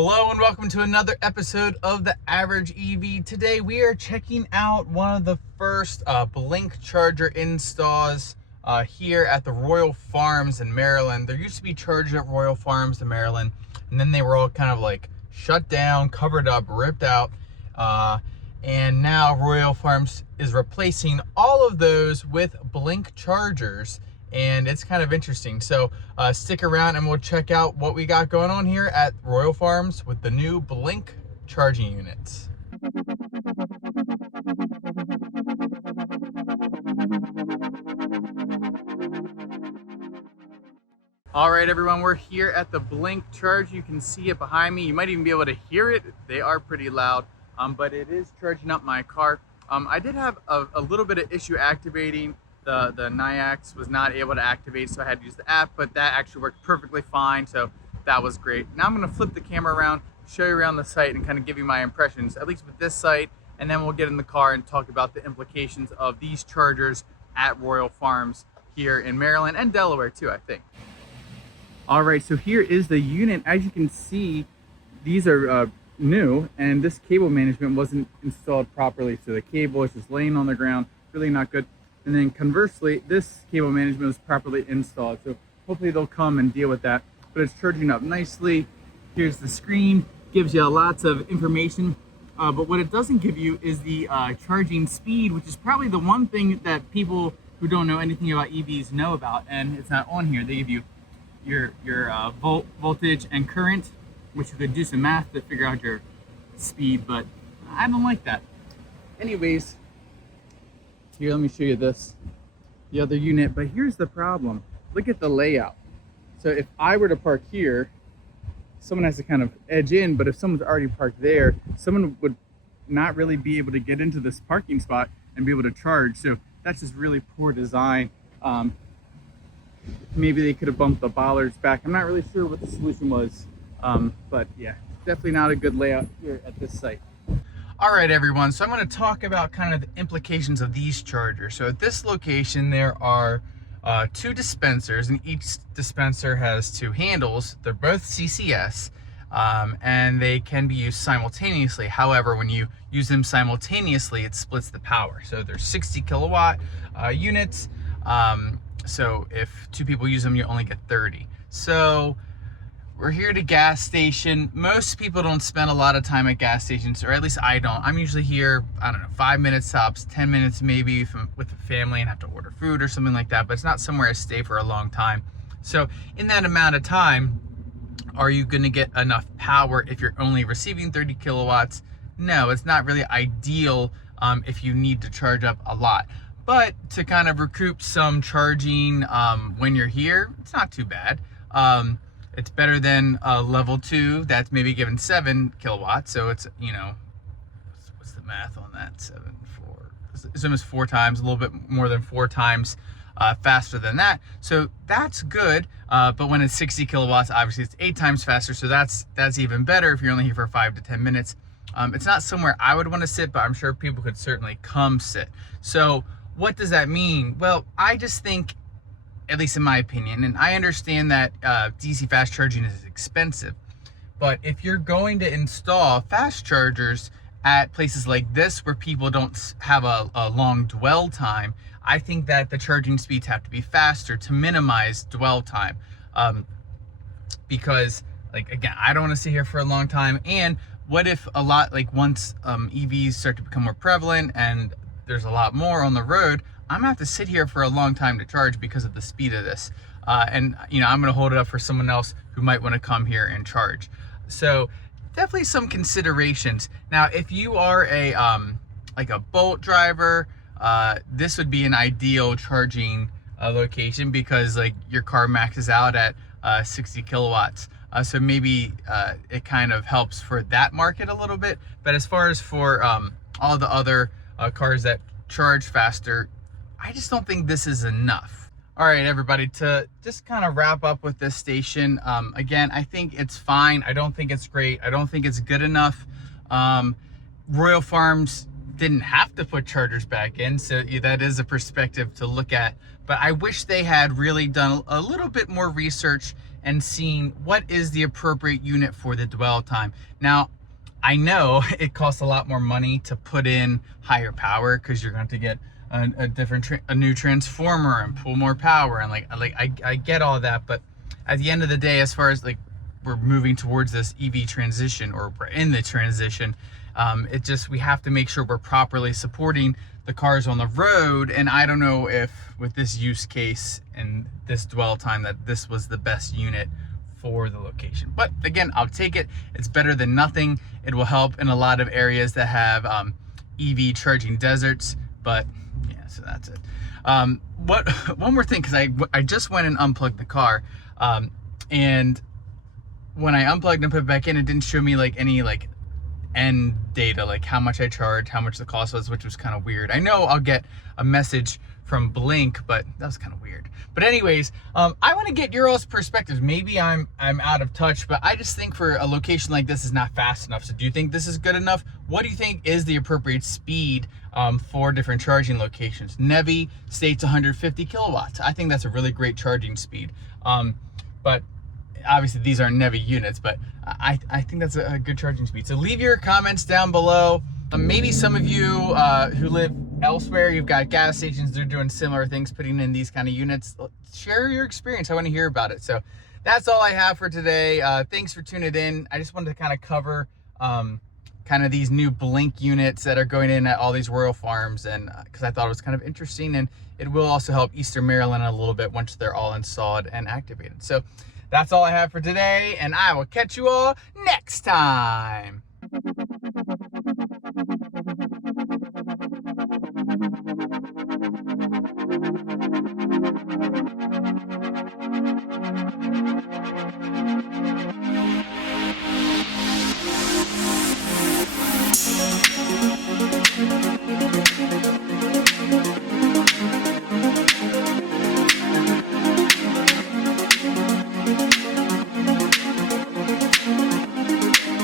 Hello and welcome to another episode of The Average EV. Today we are checking out one of the first Blink charger installs here at the Royal Farms in Maryland. There used to be chargers at Royal Farms in Maryland, and then they were all kind of like shut down, covered up, ripped out, and now Royal Farms is replacing all of those with Blink chargers. And it's kind of interesting. So stick around and we'll check out what we got going on here at Royal Farms with the new Blink charging units. All right, everyone, we're here at the Blink charge. You can see it behind me. You might even be able to hear it. They are pretty loud, but it is charging up my car. I did have a little bit of issue activating. The Nayax was not able to activate, so I had to use the app, but that actually worked perfectly fine, so that was great. Now I'm going to flip the camera around, show you around the site, and kind of give you my impressions, at least with this site, and then we'll get in the car and talk about the implications of these chargers at Royal Farms here in Maryland and Delaware too, I think. All right, so here is the unit. As you can see, these are new, and this cable management wasn't installed properly, so the cable is just laying on the ground, really not good. And then conversely, this cable management was properly installed. So hopefully they'll come and deal with that. But it's charging up nicely. Here's the screen, gives you lots of information. But what it doesn't give you is the charging speed, which is probably the one thing that people who don't know anything about EVs know about. And it's not on here. They give you your voltage and current, which you could do some math to figure out your speed, but I don't like that. Anyways, here, let me show you the other unit, but here's the problem. Look at the layout. So if I were to park here, someone has to kind of edge in, but if someone's already parked there, someone would not really be able to get into this parking spot and be able to charge. So that's just really poor design. Maybe they could have bumped the bollards back. I'm not really sure what the solution was, but yeah, definitely not a good layout here at this site. All right, everyone, so I'm going to talk about kind of the implications of these chargers. So at this location, there are two dispensers, and each dispenser has two handles. They're both CCS, and they can be used simultaneously. However, when you use them simultaneously, it splits the power. So they're 60 kilowatt units. So if two people use them, you only get 30. So we're here at a gas station. Most people don't spend a lot of time at gas stations, or at least I don't. I'm usually here, I don't know, 5 minutes tops, 10 minutes maybe with the family and have to order food or something like that, but it's not somewhere I stay for a long time. So in that amount of time, are you gonna get enough power if you're only receiving 30 kilowatts? No, it's not really ideal if you need to charge up a lot. But to kind of recoup some charging when you're here, it's not too bad. It's better than level 2 that's maybe given 7 kilowatts. So it's, you know, what's the math on that? 7, 4, it's almost 4 times, a little bit more than 4 times faster than that. So that's good. But when it's 60 kilowatts, obviously it's 8 times faster. So that's even better if you're only here for 5 to 10 minutes. It's not somewhere I would want to sit, but I'm sure people could certainly come sit. So what does that mean? Well, I just think, at least in my opinion, and I understand that DC fast charging is expensive, but if you're going to install fast chargers at places like this where people don't have a long dwell time, I think that the charging speeds have to be faster to minimize dwell time. Because, like, again, I don't want to sit here for a long time. And what if once EVs start to become more prevalent and there's a lot more on the road, I'm gonna have to sit here for a long time to charge because of the speed of this. And you know, I'm gonna hold it up for someone else who might wanna come here and charge. So definitely some considerations. Now, if you are a like a Bolt driver, this would be an ideal charging location because like your car maxes out at 60 kilowatts. So maybe it kind of helps for that market a little bit. But as far as for all the other cars that charge faster, I just don't think this is enough. All right, everybody, to just kind of wrap up with this station, again, I think it's fine. I don't think it's great. I don't think it's good enough. Royal Farms didn't have to put chargers back in, so that is a perspective to look at. But I wish they had really done a little bit more research and seeing what is the appropriate unit for the dwell time. Now, I know it costs a lot more money to put in higher power because you're going to get a new transformer and pull more power, and I get all that, but at the end of the day, as far as like we're moving towards this EV transition, or we're in the transition, we have to make sure we're properly supporting the cars on the road. And I don't know if with this use case and this dwell time that this was the best unit for the location. But again, I'll take it. It's better than nothing. It will help in a lot of areas that have EV charging deserts. But yeah, so that's it. One more thing, because I just went and unplugged the car, and when I unplugged and put it back in, it didn't show me like any like end data, like how much I charged, how much the cost was, which was kind of weird. I know I'll get a message from Blink, but that was kind of weird. But anyways, I want to get your all's perspectives. Maybe I'm out of touch, but I just think for a location like this is not fast enough. So do you think this is good enough? What do you think is the appropriate speed for different charging locations? Nevi states 150 kilowatts. I think that's a really great charging speed. But obviously these aren't Nevi units, but I think that's a good charging speed. So leave your comments down below. Maybe some of you who live elsewhere, you've got gas stations, they're doing similar things, putting in these kind of units. Share your experience. I want to hear about it. So that's all I have for today. Thanks for tuning in. I just wanted to kind of cover kind of these new Blink units that are going in at all these Royal Farms, and because I thought it was kind of interesting, and it will also help Eastern Maryland a little bit once they're all installed and activated. So that's all I have for today, and I will catch you all next time.